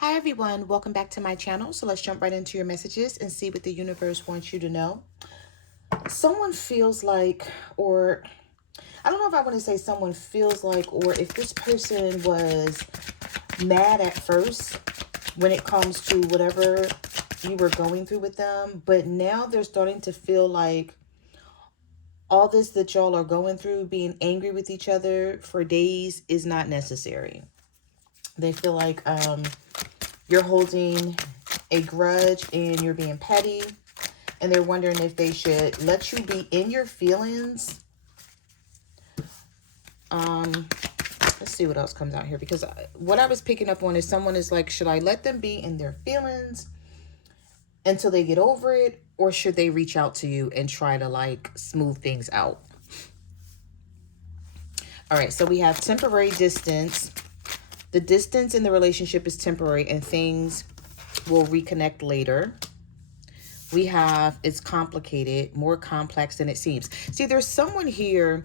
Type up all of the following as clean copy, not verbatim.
Hi everyone, welcome back to my channel. So let's jump right into your messages and see what the universe wants you to know. Someone feels like, or I don't know if I want to say someone feels like, or if this person was mad at first when it comes to whatever you were going through with them, but now they're starting to feel like all this that y'all are going through, being angry with each other for days, is not necessary. They feel like you're holding a grudge and you're being petty, and they're wondering if they should let you be in your feelings. Let's see what else comes out here, because what I was picking up on is someone is like, should I let them be in their feelings until they get over it, or should they reach out to you and try to like smooth things out? All right, so we have temporary distance. The distance in the relationship is temporary and things will reconnect later. We have, it's complicated, more complex than it seems. See, there's someone here,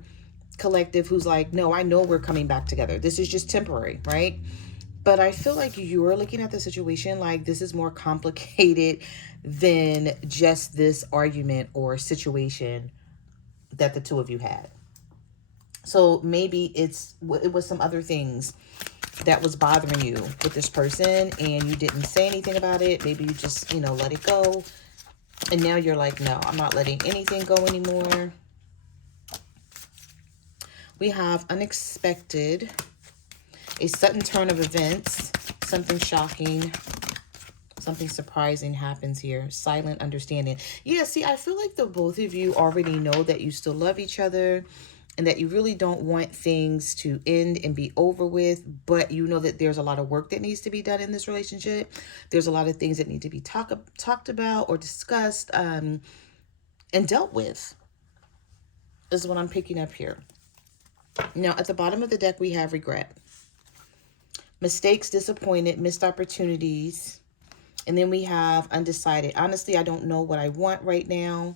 collective, who's like, no, I know we're coming back together. This is just temporary, right? But I feel like you're looking at the situation like this is more complicated than just this argument or situation that the two of you had. So maybe it was some other things that was bothering you with this person and you didn't say anything about it. Maybe you just, let it go. And now you're like, no, I'm not letting anything go anymore. We have unexpected, a sudden turn of events, something shocking, something surprising happens here. Silent understanding. Yeah, see, I feel like the both of you already know that you still love each other and that you really don't want things to end and be over with, but you know that there's a lot of work that needs to be done in this relationship. There's a lot of things that need to be talked about or discussed and dealt with, is what I'm picking up here. Now, at the bottom of the deck, we have regret, mistakes, disappointed, missed opportunities. And then we have undecided. Honestly, I don't know what I want right now.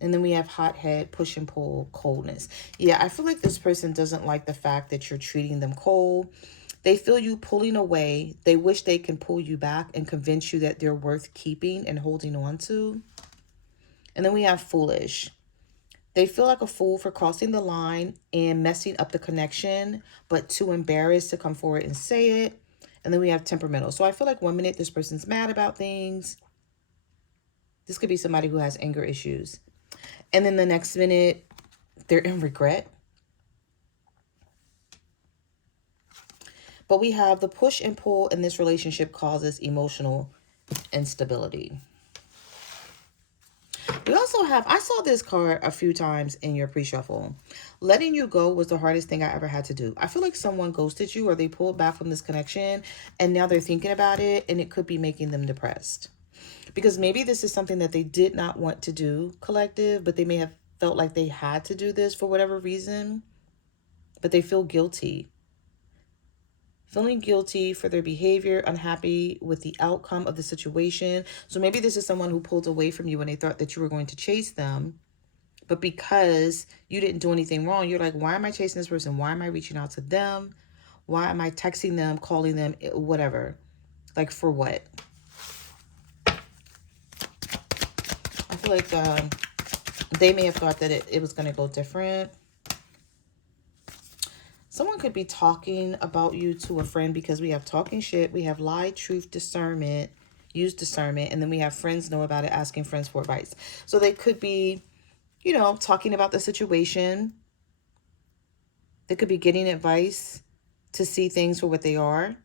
And then we have hothead, push and pull, coldness. Yeah, I feel like this person doesn't like the fact that you're treating them cold. They feel you pulling away. They wish they can pull you back and convince you that they're worth keeping and holding on to. And then we have foolish. They feel like a fool for crossing the line and messing up the connection, but too embarrassed to come forward and say it. And then we have temperamental. So I feel like 1 minute this person's mad about things. This could be somebody who has anger issues. And then the next minute, they're in regret. But we have the push and pull in this relationship causes emotional instability. We also have, I saw this card a few times in your pre-shuffle. Letting you go was the hardest thing I ever had to do. I feel like someone ghosted you or they pulled back from this connection and now they're thinking about it and it could be making them depressed. Because maybe this is something that they did not want to do, collective, but they may have felt like they had to do this for whatever reason, but they feel guilty. Feeling guilty for their behavior, unhappy with the outcome of the situation. So maybe this is someone who pulled away from you when they thought that you were going to chase them. But because you didn't do anything wrong, you're like, why am I chasing this person? Why am I reaching out to them? Why am I texting them, calling them, whatever? Like, for what? I feel like they may have thought that it was going to go different. Someone could be talking about you to a friend, because we have talking shit, we have lie, truth, discernment, use discernment, and then we have friends know about it, asking friends for advice. So they could be, talking about the situation. They could be getting advice to see things for what they are.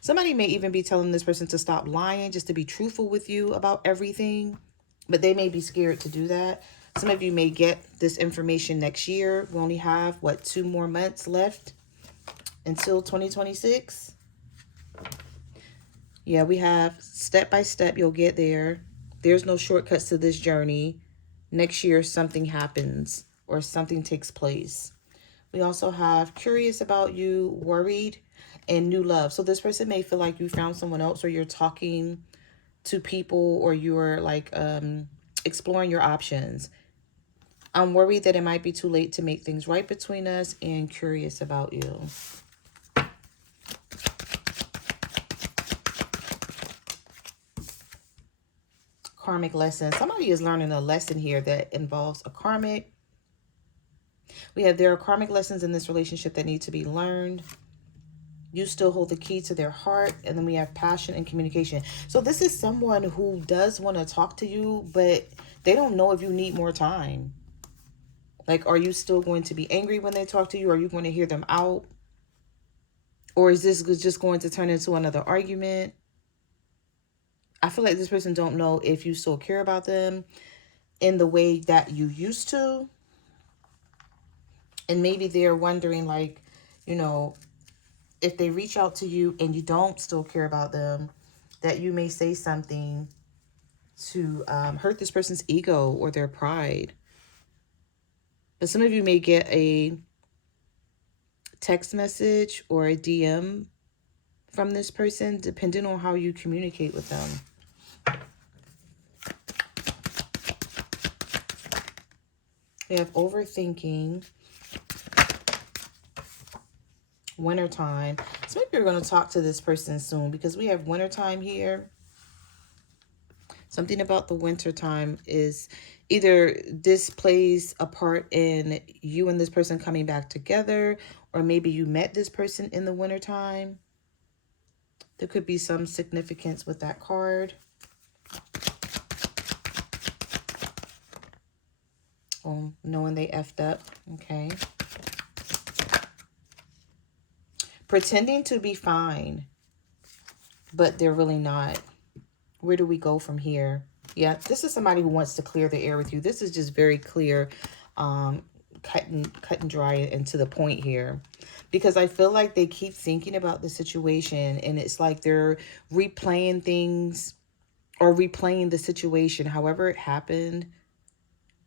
Somebody may even be telling this person to stop lying, just to be truthful with you about everything, but they may be scared to do that. Some of you may get this information next year. We only have, 2 more months left until 2026. Yeah, we have step by step, you'll get there. There's no shortcuts to this journey. Next year, something happens or something takes place. We also have curious about you, worried, and new love. So this person may feel like you found someone else, or you're talking to people, or you're like exploring your options. I'm worried that it might be too late to make things right between us, and curious about you. Karmic lesson. Somebody is learning a lesson here that involves a karmic. We have, there are karmic lessons in this relationship that need to be learned. You still hold the key to their heart. And then we have passion and communication. So this is someone who does want to talk to you, but they don't know if you need more time. Like, are you still going to be angry when they talk to you? Are you going to hear them out? Or is this just going to turn into another argument? I feel like this person don't know if you still care about them in the way that you used to. And maybe they're wondering, like, you know, if they reach out to you and you don't still care about them, that you may say something to hurt this person's ego or their pride. But some of you may get a text message or a DM from this person, depending on how you communicate with them. We have overthinking, wintertime. So maybe you're going to talk to this person soon, because we have wintertime here. Something about the wintertime is either this plays a part in you and this person coming back together, or maybe you met this person in the wintertime. There could be some significance with that card. Oh, knowing they effed up. Okay. Pretending to be fine, but they're really not. Where do we go from here? Yeah, this is somebody who wants to clear the air with you. This is just very clear, cut and dry and to the point here. Because I feel like they keep thinking about the situation, and it's like they're replaying things or replaying the situation, however it happened.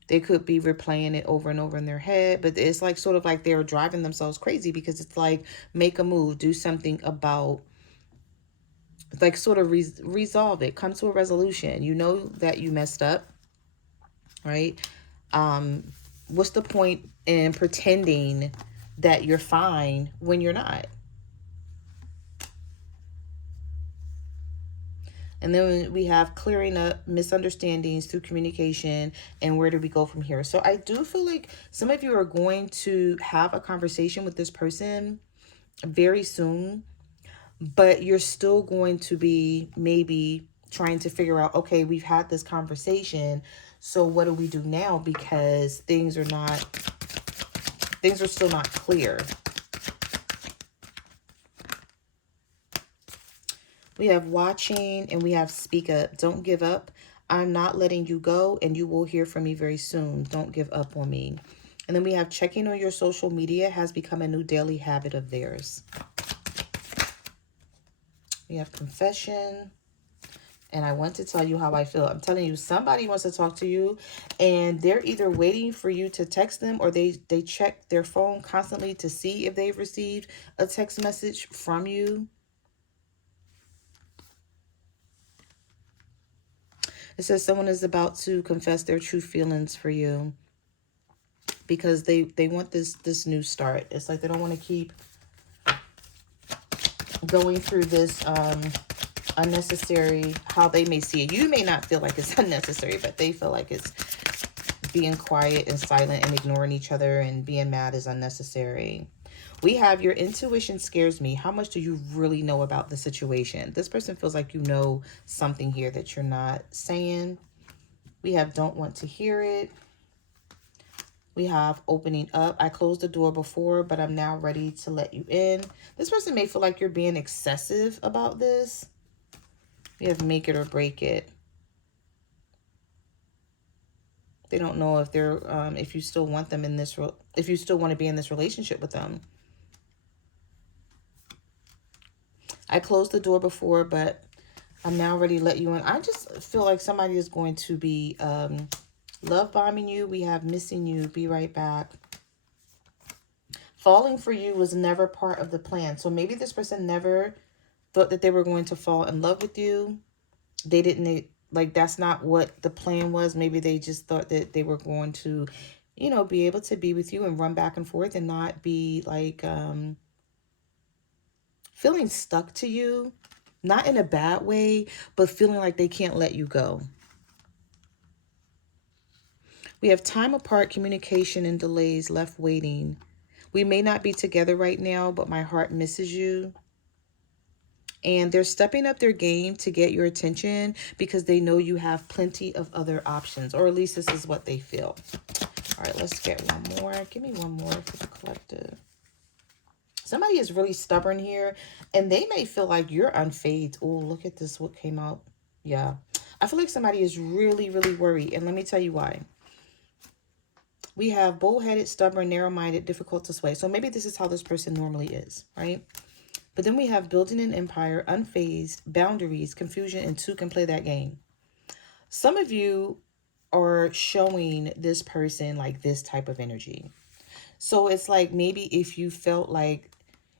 They could be replaying it over and over in their head, but it's like sort of like they're driving themselves crazy, because it's like, make a move, do something about, like, sort of resolve it, come to a resolution. You know that you messed up, right? What's the point in pretending that you're fine when you're not? And then we have clearing up misunderstandings through communication, and where do we go from here? So I do feel like some of you are going to have a conversation with this person very soon, but you're still going to be maybe trying to figure out, okay, we've had this conversation, so what do we do now? Because things are still not clear. We have watching, and we have speak up. Don't give up. I'm not letting you go, and you will hear from me very soon. Don't give up on me. And then we have checking on your social media has become a new daily habit of theirs. We have confession. And I want to tell you how I feel. I'm telling you, somebody wants to talk to you, and they're either waiting for you to text them, or they check their phone constantly to see if they've received a text message from you. It says someone is about to confess their true feelings for you, because they want this new start. It's like they don't want to keep going through this unnecessary, how they may see it. You may not feel like it's unnecessary, but they feel like it's being quiet and silent and ignoring each other and being mad is unnecessary. We have your intuition scares me. How much do you really know about the situation? This person feels like you know something here that you're not saying. We have don't want to hear it. We have opening up. I closed the door before, but I'm now ready to let you in. This person may feel like you're being excessive about this. We have make it or break it. They don't know if they're, if you still want them in this, if you still want to be in this relationship with them. I closed the door before, but I'm now ready to let you in. I just feel like somebody is going to be love bombing you. We have missing you. Be right back. Falling for you was never part of the plan. So maybe this person never thought that they were going to fall in love with you. They didn't, like, that's not what the plan was. Maybe they just thought that they were going to, you know, be able to be with you and run back and forth and not be like feeling stuck to you. Not in a bad way, but feeling like they can't let you go. We have time apart, communication and delays, left waiting. We may not be together right now, but my heart misses you. And they're stepping up their game to get your attention because they know you have plenty of other options, or at least this is what they feel. All right, let's get one more. Give me one more for the collective. Somebody is really stubborn here, and they may feel like you're unfazed. Oh, look at this. What came out? Yeah. I feel like somebody is really, really worried. And let me tell you why. We have bullheaded, stubborn, narrow-minded, difficult to sway. So maybe this is how this person normally is, right? But then we have building an empire, unfazed, boundaries, confusion, and two can play that game. Some of you are showing this person like this type of energy. So it's like maybe if you felt like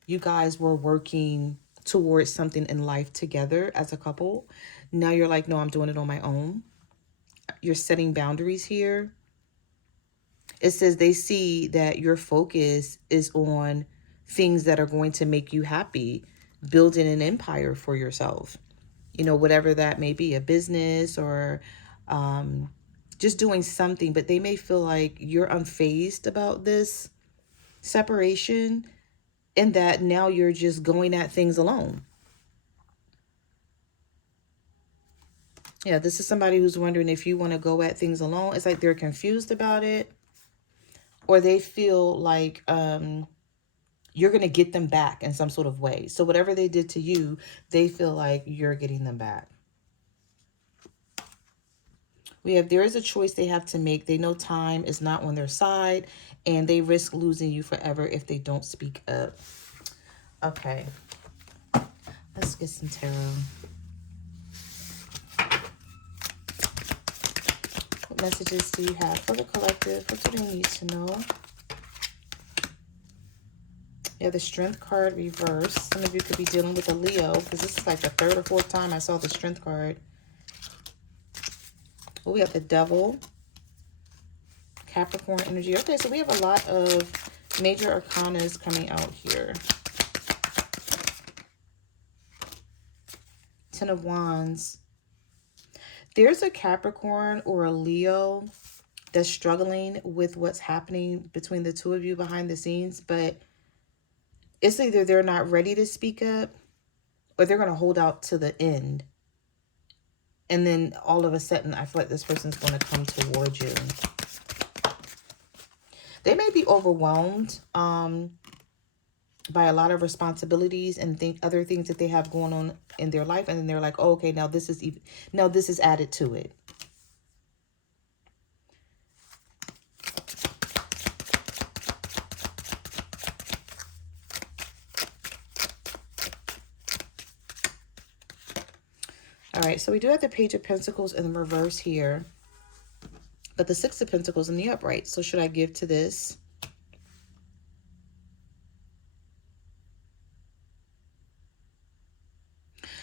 you guys were working towards something in life together as a couple, now you're like, no, I'm doing it on my own. You're setting boundaries here. It says they see that your focus is on things that are going to make you happy, building an empire for yourself. You know, whatever that may be, a business or just doing something, but they may feel like you're unfazed about this separation and that now you're just going at things alone. Yeah, this is somebody who's wondering if you want to go at things alone. It's like they're confused about it, or they feel like you're going to get them back in some sort of way. So whatever they did to you, they feel like you're getting them back. We have, there is a choice they have to make. They know time is not on their side, and they risk losing you forever if they don't speak up. Okay. Let's get some tarot. What messages do you have for the collective? What do they need to know? Yeah, the Strength card reversed. Some of you could be dealing with a Leo, because this is like the third or fourth time I saw the Strength card. Oh, we have the Devil. Capricorn energy. Okay, so we have a lot of major arcanas coming out here. Ten of Wands. There's a Capricorn or a Leo that's struggling with what's happening between the two of you behind the scenes, but it's either they're not ready to speak up or they're going to hold out to the end. And then all of a sudden, I feel like this person's going to come towards you. They may be overwhelmed by a lot of responsibilities and other things that they have going on in their life. And then they're like, oh, okay, now this is added to it. All right, so we do have the Page of Pentacles in the reverse here, but the Six of Pentacles in the upright. So should I give to this?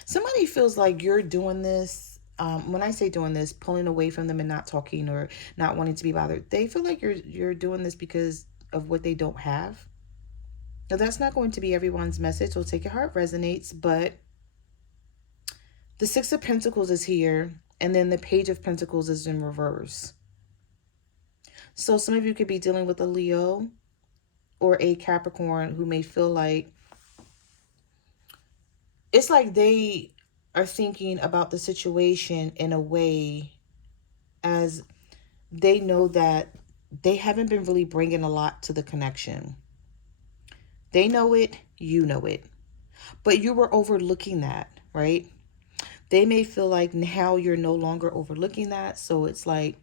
Somebody feels like you're doing this. When I say doing this, pulling away from them and not talking or not wanting to be bothered, they feel like you're doing this because of what they don't have. Now, that's not going to be everyone's message, so take your heart resonates, but the Six of Pentacles is here, and then the Page of Pentacles is in reverse. So some of you could be dealing with a Leo or a Capricorn who may feel like it's like they are thinking about the situation in a way as they know that they haven't been really bringing a lot to the connection. They know it, you know it, but you were overlooking that, right? They may feel like now you're no longer overlooking that. So it's like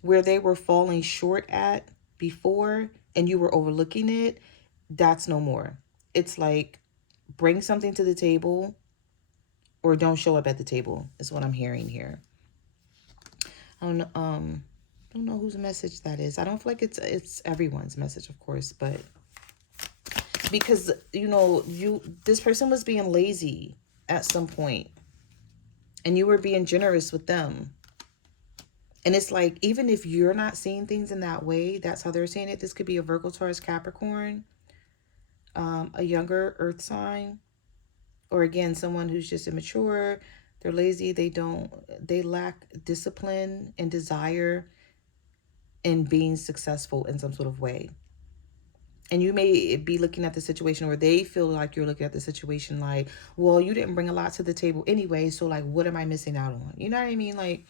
where they were falling short at before and you were overlooking it, that's no more. It's like bring something to the table or don't show up at the table is what I'm hearing here. I don't know whose message that is. I don't feel like it's everyone's message, of course, but because you know, this person was being lazy at some point and you were being generous with them. And it's like, even if you're not seeing things in that way, that's how they're seeing it. This could be a Virgo, Taurus, Capricorn, a younger earth sign, or again, someone who's just immature. They're lazy. They lack discipline and desire. in being successful in some sort of way. And you may be looking at the situation, or they feel like you're looking at the situation like, well, you didn't bring a lot to the table anyway, so like, what am I missing out on? You know what I mean? Like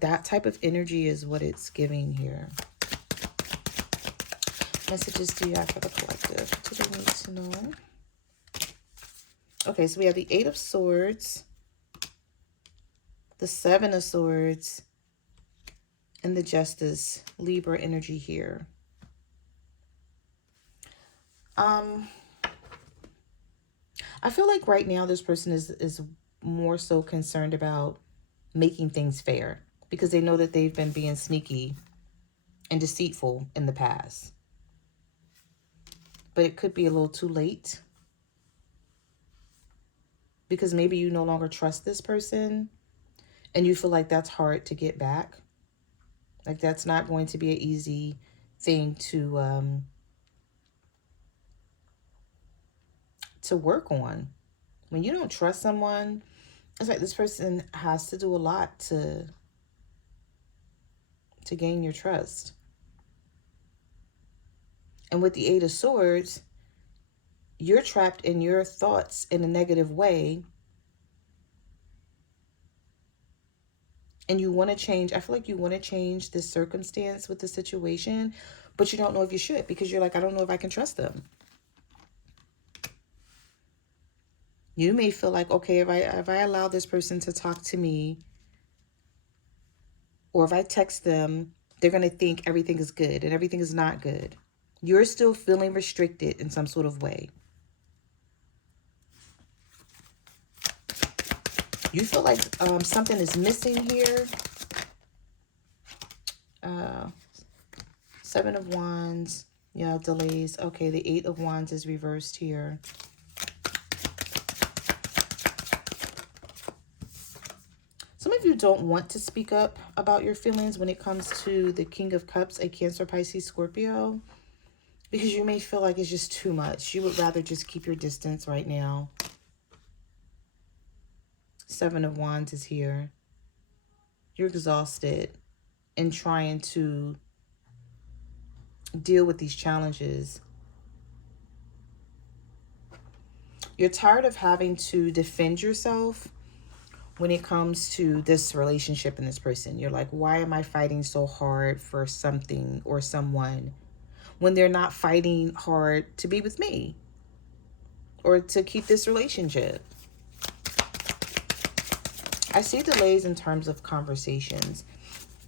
that type of energy is what it's giving here. Messages do you have for the collective? What do they need to know? Okay, so we have the Eight of Swords, the Seven of Swords, and the Justice. Libra energy here. I feel like right now this person is more so concerned about making things fair, because they know that they've been being sneaky and deceitful in the past. But it could be a little too late, because maybe you no longer trust this person and you feel like that's hard to get back. Like that's not going to be an easy thing to work on. When you don't trust someone, it's like this person has to do a lot to gain your trust. And with the Eight of Swords, you're trapped in your thoughts in a negative way. And you want to change. I feel like you want to change this circumstance with the situation, but you don't know if you should, because you're like, I don't know if I can trust them. You may feel like, okay, if I allow this person to talk to me, or if I text them, they're going to think everything is good, and everything is not good. You're still feeling restricted in some sort of way. You feel like something is missing here. Seven of Wands. Yeah, delays. Okay, the Eight of Wands is reversed here. Some of you don't want to speak up about your feelings when it comes to the King of Cups, a Cancer, Pisces, Scorpio, because you may feel like it's just too much. You would rather just keep your distance right now. Seven of Wands is here. You're exhausted in trying to deal with these challenges. You're tired of having to defend yourself when it comes to this relationship and this person. You're like, why am I fighting so hard for something or someone when they're not fighting hard to be with me or to keep this relationship? I see delays in terms of conversations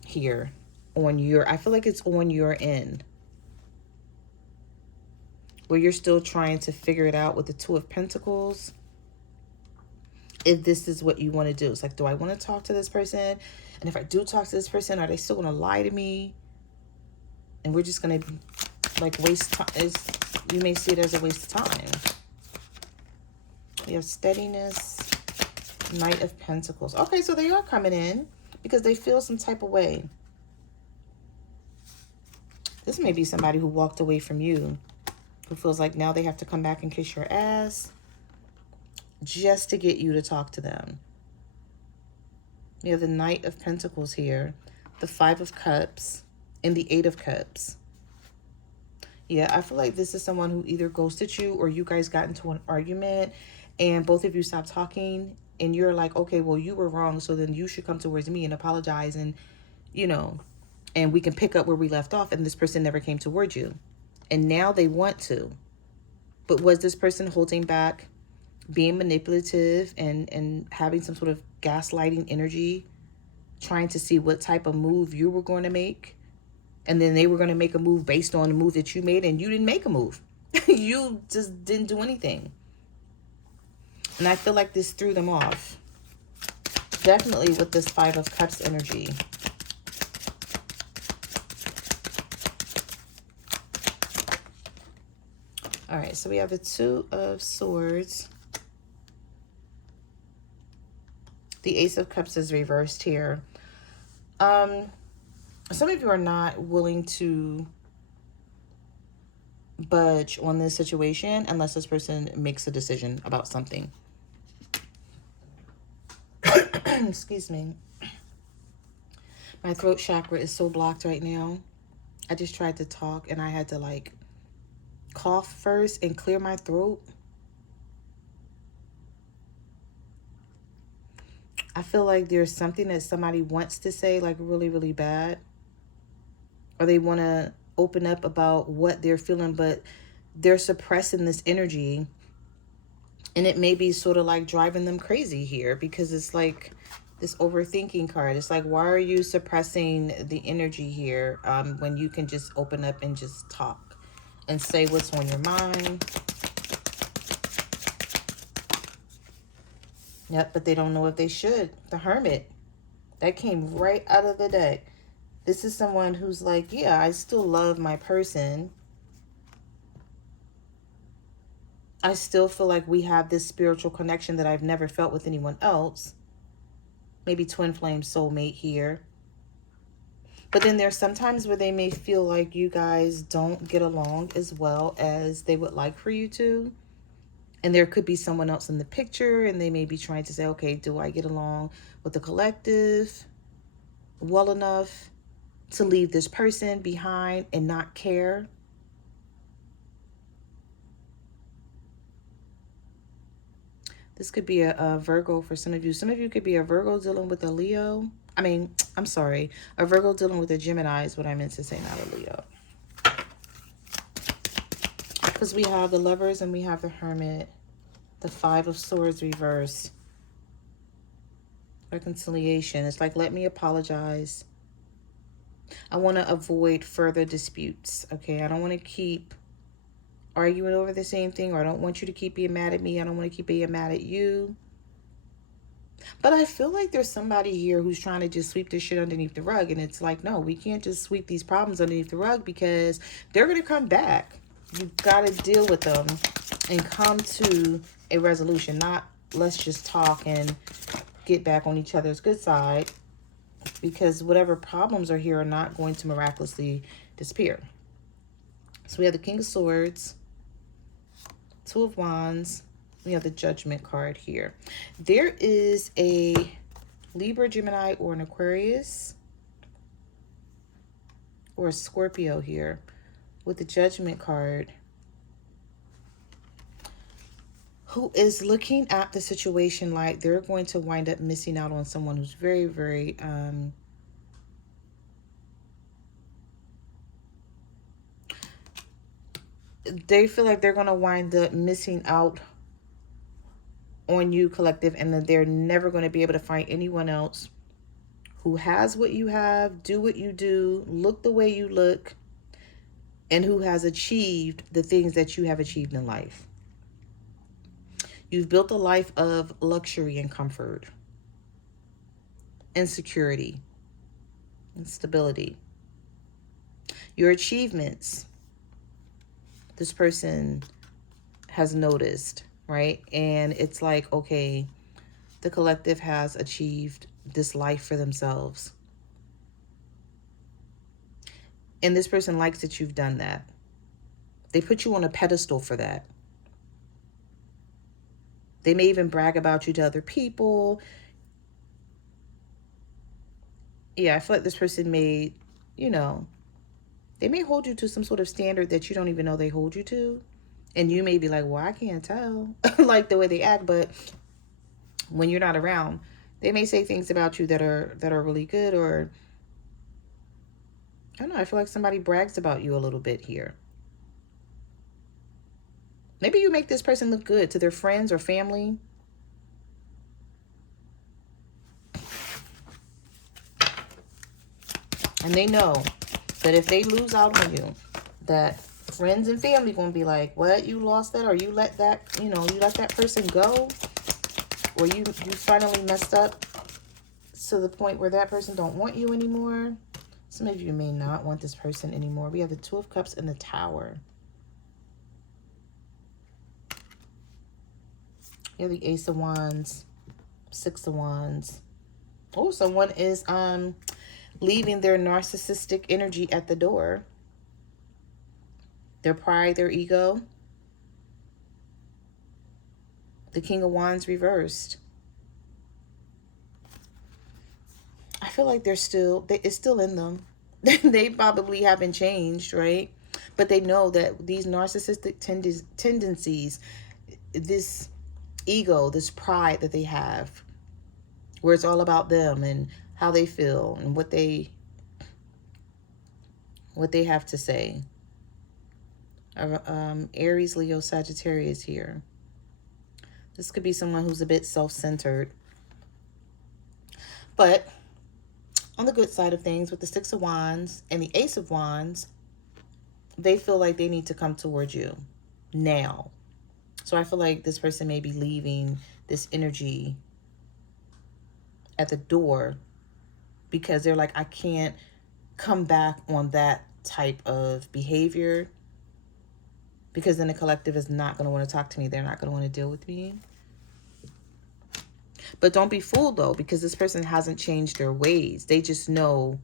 here on your, I feel like it's on your end, where you're still trying to figure it out with the Two of Pentacles. If this is what you want to do, it's like, do I want to talk to this person? And if I do talk to this person, are they still going to lie to me? And we're just going to like waste time. You may see it as a waste of time. We have steadiness, Knight of Pentacles. Okay, so they are coming in because they feel some type of way. This may be somebody who walked away from you, who feels like now they have to come back and kiss your ass just to get you to talk to them. We have the Knight of Pentacles here, the Five of Cups, and the Eight of Cups. Yeah, I feel like this is someone who either ghosted you or you guys got into an argument and both of you stopped talking, and you're like, okay, well, you were wrong, so then you should come towards me and apologize, and, you know, and we can pick up where we left off, and this person never came towards you. And now they want to. But was this person holding back, being manipulative, and having some sort of gaslighting energy, trying to see what type of move you were going to make? And then they were going to make a move based on the move that you made, and you didn't make a move. You just didn't do anything. And I feel like this threw them off. Definitely with this Five of Cups energy. All right, so we have the Two of Swords. The Ace of Cups is reversed here. Some of you are not willing to budge on this situation unless this person makes a decision about something. Excuse me. My throat chakra is so blocked right now. I just tried to talk and I had to like cough first and clear my throat. I feel like there's something that somebody wants to say, like really, really bad. Or they want to open up about what they're feeling, but they're suppressing this energy. And it may be sort of like driving them crazy here, because it's like this overthinking card. It's like, why are you suppressing the energy here when you can just open up and just talk and say what's on your mind? Yep, but they don't know if they should. The Hermit. That came right out of the deck. This is someone who's like, yeah, I still love my person. I still feel like we have this spiritual connection that I've never felt with anyone else. Maybe twin flame soulmate here. But then there's sometimes where they may feel like you guys don't get along as well as they would like for you to. And there could be someone else in the picture, and they may be trying to say, okay, do I get along with the collective well enough to leave this person behind and not care? This could be a Virgo for some of you. Some of you could be a Virgo dealing with a Leo. I'm sorry. A Virgo dealing with a Gemini is what I meant to say, not a Leo. Because we have the Lovers and we have the Hermit. The Five of Swords reversed. Reconciliation. It's like, let me apologize. I want to avoid further disputes. Okay, I don't want to keep arguing over the same thing, or I don't want you to keep being mad at me. I don't want to keep being mad at you. But I feel like there's somebody here who's trying to just sweep this shit underneath the rug. And it's like, no, we can't just sweep these problems underneath the rug, because they're going to come back. You got to deal with them and come to a resolution. Not let's just talk and get back on each other's good side, because whatever problems are here are not going to miraculously disappear. So we have the King of Swords, Two of Wands. We have the Judgment card here. There is a Libra, Gemini, or an Aquarius or a Scorpio here with the Judgment card, who is looking at the situation like they're going to wind up missing out on someone who's very, very they feel like they're going to wind up missing out on you, collective, and that they're never going to be able to find anyone else who has what you have, do what you do, look the way you look, and who has achieved the things that you have achieved in life. You've built a life of luxury and comfort and security and stability. Your achievements, this person has noticed, right? And it's like, okay, the collective has achieved this life for themselves. And this person likes that you've done that. They put you on a pedestal for that. They may even brag about you to other people. Yeah, I feel like this person may, they may hold you to some sort of standard that you don't even know they hold you to. And you may be like, well, I can't tell, like the way they act. But when you're not around, they may say things about you that are really good. Or, I don't know, I feel like somebody brags about you a little bit here. Maybe you make this person look good to their friends or family. And they know that if they lose out on you, that friends and family going to be like, what, you lost that? Or you let that, you let that person go? Or you finally messed up to the point where that person don't want you anymore? Some of you may not want this person anymore. We have the Two of Cups and the Tower. You have the Ace of Wands, Six of Wands. Oh, someone is leaving their narcissistic energy at the door. Their pride, their ego. The King of Wands reversed. I feel like it's still in them. They probably haven't changed, right? But they know that these narcissistic tendencies, this ego, this pride that they have, where it's all about them and how they feel and what they have to say. Aries, Leo, Sagittarius here. This could be someone who's a bit self-centered. But on the good side of things, with the Six of Wands and the Ace of Wands, they feel like they need to come towards you now. So I feel like this person may be leaving this energy at the door because they're like, I can't come back on that type of behavior, because then the collective is not going to want to talk to me. They're not going to want to deal with me. But don't be fooled, though, because this person hasn't changed their ways. They just know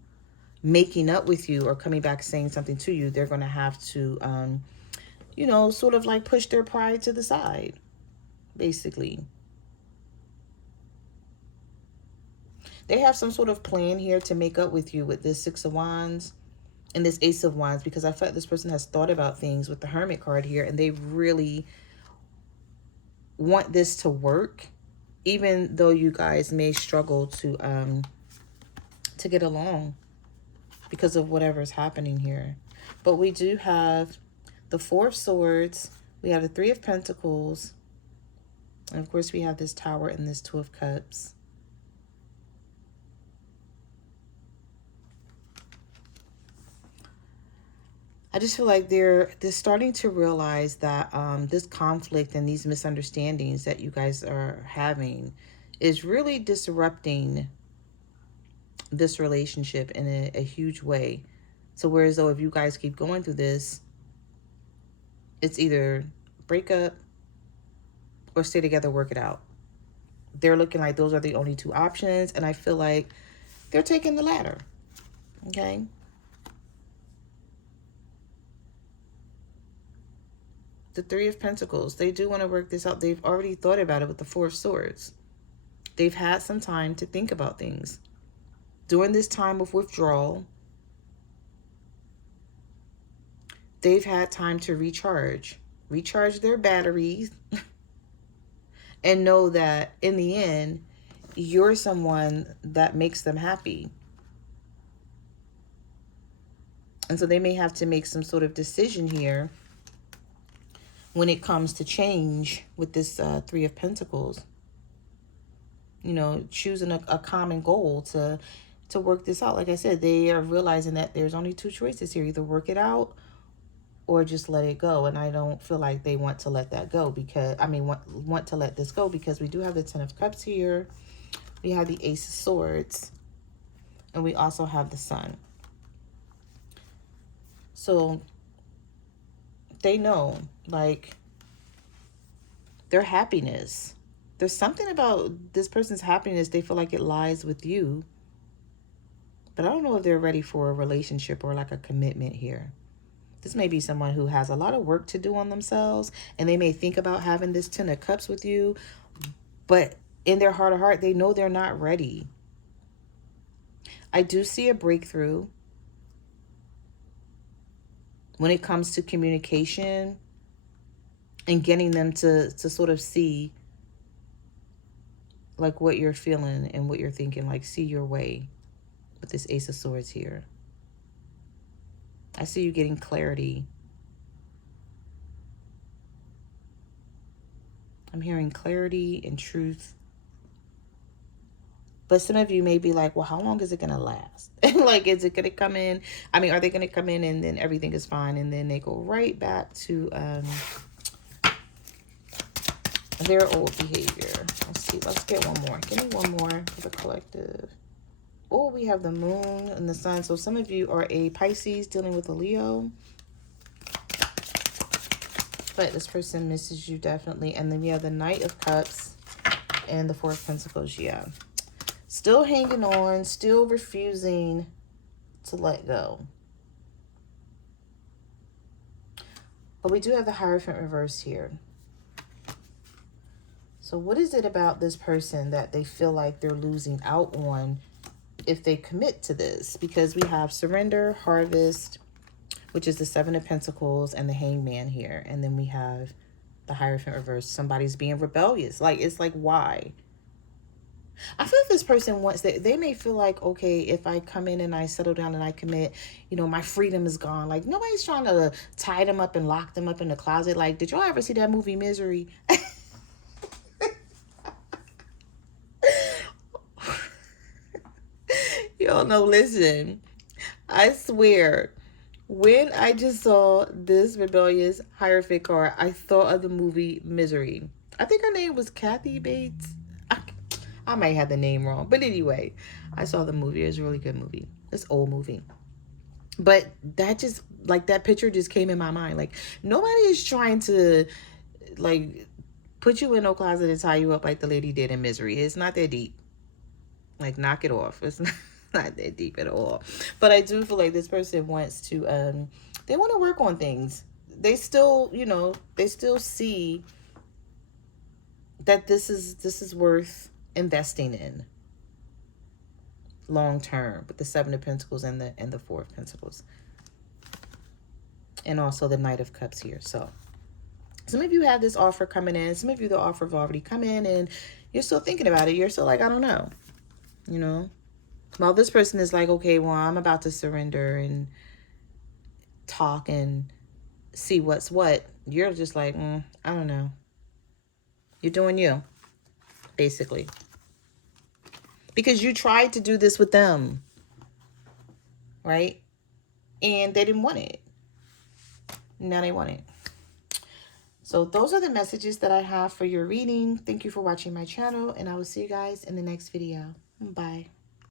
making up with you or coming back saying something to you, they're going to have to, you know, sort of like push their pride to the side, basically. They have some sort of plan here to make up with you with this Six of Wands and this Ace of Wands, because I feel like this person has thought about things with the Hermit card here, and they really want this to work, even though you guys may struggle to get along because of whatever's happening here. But we do have the Four of Swords, we have the Three of Pentacles, and of course we have this Tower and this Two of Cups. I just feel like they're starting to realize that this conflict and these misunderstandings that you guys are having is really disrupting this relationship in a huge way. So whereas though if you guys keep going through this, it's either break up or stay together, work it out. They're looking like those are the only two options, and I feel like they're taking the latter. Okay? The Three of Pentacles, they do want to work this out. They've already thought about it with the Four of Swords. They've had some time to think about things. During this time of withdrawal, they've had time to recharge their batteries, and know that in the end, you're someone that makes them happy. And so they may have to make some sort of decision here when it comes to change with this Three of Pentacles. You know, choosing a common goal to work this out. Like I said, they are realizing that there's only two choices here. Either work it out or just let it go. And I don't feel like they want to let that go, because, I mean, want to let this go, because we do have the Ten of Cups here. We have the Ace of Swords. And we also have the Sun. So they know, like, their happiness. There's something about this person's happiness, they feel like it lies with you. But I don't know if they're ready for a relationship or like a commitment here. This may be someone who has a lot of work to do on themselves, and they may think about having this Ten of Cups with you, but in their heart of heart, they know they're not ready. I do see a breakthrough when it comes to communication and getting them to sort of see like what you're feeling and what you're thinking, like see your way with this Ace of Swords here. I see you getting clarity. I'm hearing clarity and truth. But some of you may be like, well, how long is it going to last? Like, is it going to come in? I mean, are they going to come in and then everything is fine, and then they go right back to their old behavior? Let's see. Let's get one more. Give me one more for the collective. Oh, we have the Moon and the Sun. So some of you are a Pisces dealing with a Leo. But this person misses you definitely. And then we have the Knight of Cups and the Four of Pentacles. Yeah. Still hanging on, still refusing to let go. But we do have the Hierophant reversed here. So what is it about this person that they feel like they're losing out on if they commit to this, because we have surrender, harvest, which is the Seven of Pentacles, and the Hangman here. And then we have the Hierophant reverse. Somebody's being rebellious. Like, it's like, why? I feel if this person wants that, they may feel like, okay, if I come in and I settle down and I commit, you know, my freedom is gone. Like, nobody's trying to tie them up and lock them up in the closet. Like, did y'all ever see that movie Misery? Y'all know, listen, I swear, when I just saw this rebellious Hierophant card, I thought of the movie Misery. I think her name was Kathy Bates. I might have the name wrong. But anyway, I saw the movie. It was a really good movie. It's an old movie. But that just, like, that picture just came in my mind. Like, nobody is trying to, like, put you in no closet and tie you up like the lady did in Misery. It's not that deep. Like, knock it off. It's not that deep at all. But I do feel like this person wants to, they want to work on things. They still, you know, they still see that this is worth investing in long term, with the Seven of Pentacles and the Four of Pentacles, and also the Knight of Cups here. So some of you have this offer coming in. Some of you, the offer have already come in and you're still thinking about it. You're still like, I don't know, you know. While this person is like, okay, well, I'm about to surrender and talk and see what's what, you're just like, I don't know. You're doing you, basically. Because you tried to do this with them, right? And they didn't want it. Now they want it. So those are the messages that I have for your reading. Thank you for watching my channel, and I will see you guys in the next video. Bye.